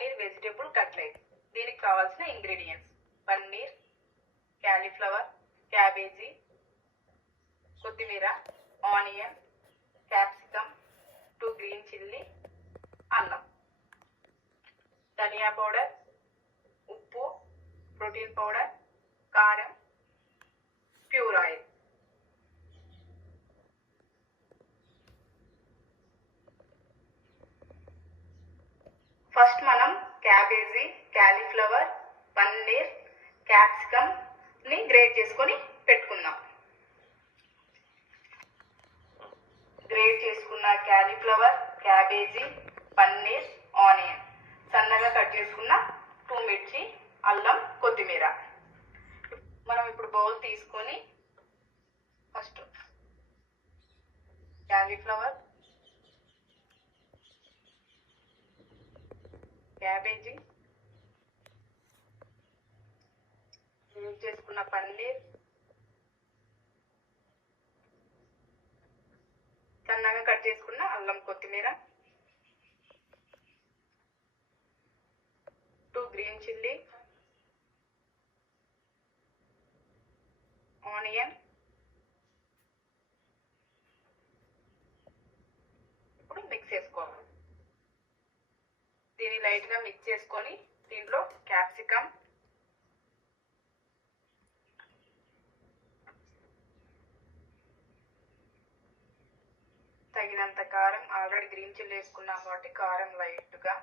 Paneer vegetable cutlet. దీనికి కావాల్సిన ingredients: paneer, cauliflower, cabbage, కొత్తిమీర, ఆనియన్, క్యాప్సికమ్, 2 గ్రీన్ చిల్లీ, అల్లం, ధనియా పౌడర్, ఉప్పు, ప్రోటీన్ పౌడర్, కారం, ప్యూర్ ఆయిల్. ఫస్ట్ మనం క్యాబేజీ, క్యాలీఫ్లవర్, పన్నీర్, క్యాప్సికమ్ ని గ్రేట్ చేసుకొని పెట్టుకుందాం. గ్రేట్ చేసుకున్న క్యాలీఫ్లవర్, క్యాబేజీ, పన్నీర్, ఆనియన్, సన్నగా కట్ చేసుకున్న 2 మిర్చి, అల్లం, కొత్తిమీర. మనం ఇప్పుడు బౌల్ తీసుకొని ఫస్ట్ క్యాలీఫ్లవర్, క్యాబేజీ, యూజ్ చేసుకున్న పన్నీర్, సన్నగా కట్ చేసుకున్న అల్లం, కొత్తిమీర, 2 గ్రీన్ చిల్లీ, ఆనియన్. ఇప్పుడు మిక్స్ చేసుకోవాలి. దీన్ని లైట్గా మిక్స్ చేసుకొని దీంట్లో క్యాప్సికమ్, తగినంత కారం, ఆల్రెడీ గ్రీన్ చిల్లీ వేసుకున్నాం కాబట్టి కారం లైట్గా,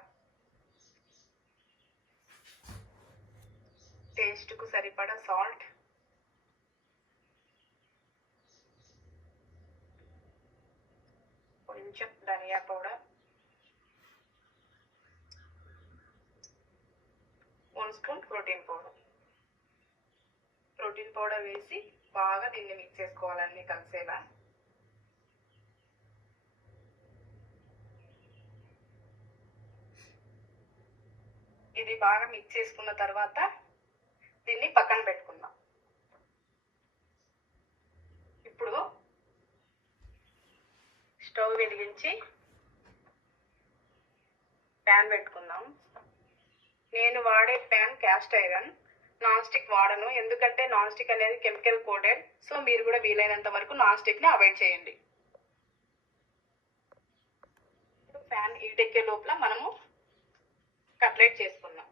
టేస్ట్కు సరిపడా సాల్ట్, కొంచెం ధనియా powder, 1 spoon protein powder. Protein powder వేసి బాగా దీన్ని మిక్స్ చేసుకోవాలి అన్నీ కలిసేలా. ఇది బాగా మిక్స్ చేసుకున్న తర్వాత దీన్ని పక్కన పెట్టుకుందాం. ఇప్పుడు స్టవ్ వెలిగించి ప్యాన్ పెట్టుకుందాం. నేను వాడే pan cast iron, non stick వాడను. ఎందుకంటే నాన్ స్టిక్ అనేది కెమికల్ కోటెడ్. సో మీరు కూడా వీలైనంత వరకు నాన్ స్టిక్ని అవాయిడ్ చేయండి. ప్యాన్ ఈటెక్కే లోపల మనము కట్లెట్ చేసుకుందాం.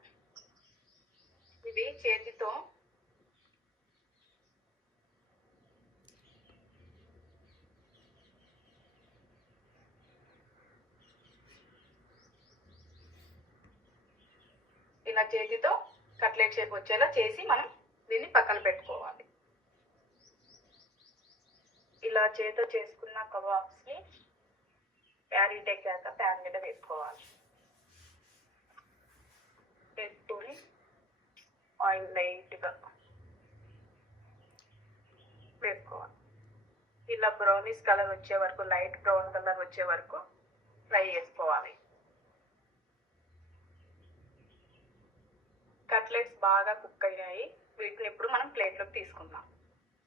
ఇది చేతితో ఇలా చేతితో కట్లెట్ షేప్ వచ్చేలా చేసి మనం దీన్ని పక్కన పెట్టుకోవాలి. ఇలా చేతితో చేసుకున్న కబాబ్స్ని ప్యాన్ ఎక్కాక ప్యాన్ మీద వేసుకోవాలి. వేసుకొని ఆయిల్ లైట్గా వేసుకోవాలి. ఇలా బ్రౌనిష్ కలర్ వచ్చే వరకు, లైట్ బ్రౌన్ కలర్ వచ్చే వరకు ఫ్రై చేసుకోవాలి. కట్లెట్స్ బాగా కుక్ అయ్యాయి. వీటిని ఇప్పుడు మనం ప్లేట్లోకి తీసుకుందాం.